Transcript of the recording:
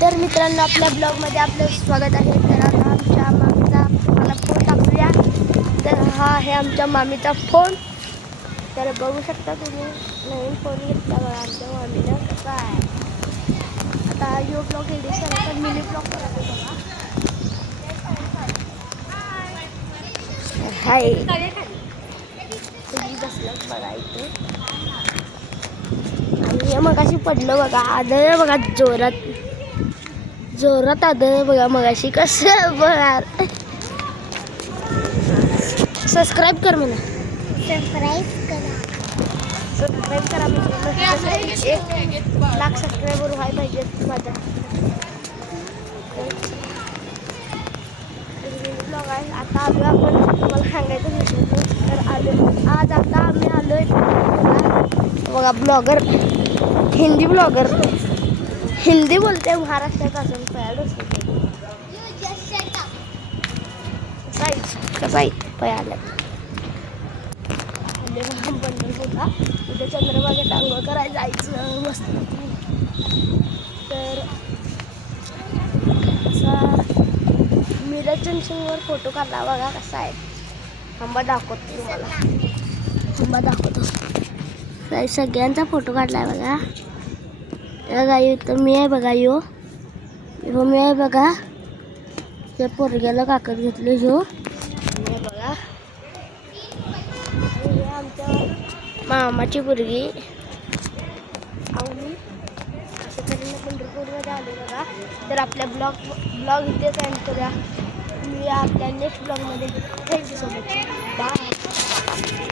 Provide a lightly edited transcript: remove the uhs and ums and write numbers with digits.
तर मित्रांनो, आपल्या ब्लॉगमध्ये आपलं स्वागत आहे. तर आता आमच्या मामीचा मला फोन टाकूया. तर हा आहे आमच्या मामीचा फोन. तर बघू शकता तुम्ही, नवीन फोन घेतला बघा आमच्या मामीनं. कसा आहे आता यो ब्लॉग एडिट करायचा, मिनी ब्लॉग करायचा बघा. हाय तुम्ही बसलं बघा इथे. आणि मग अशी पडलं बघा, आदळ बघा, जोरात आदळ बघा मगाशी. कसं बघा, सबस्क्राईब कर म्हणा, सबस्क्राईब करा म्हणजे 1,00,000 सबस्क्रायबर व्हायला पाहिजेत माझ्या. ब्लॉग आहे. आता आलो आपण, तुम्हाला सांगायचं विसरलो. तर आज आता आम्ही आलोय बघा, ब्लॉगर, हिंदी ब्लॉगर, हिंदी बोलते महाराष्ट्रात असून पयाड कसं आहे पयाला पंढरपूरला. उद्या चंद्रभागेत आंघोळ करायला जायचं मस्त. तर असा मिरज जंक्शनवर फोटो काढला बघा. कसा आहे थांबा दाखवतो तुम्हाला, थांबा दाखवतो. सगळ्यांचा फोटो काढलाय बघा. बघा इथं मी आहे बघा, यो मी आहे बघा. त्या पोरग्याला काकत घेतले ह्यो मी बघा. हे आमच्या मामाची पोरगी. आम्ही असं तरी पंढरपूरमध्ये आलो बघा. तर आपल्या ब्लॉग इथेच एंड करूया. मी आपल्या नेक्स्ट ब्लॉगमध्ये. Thank you so much, bye.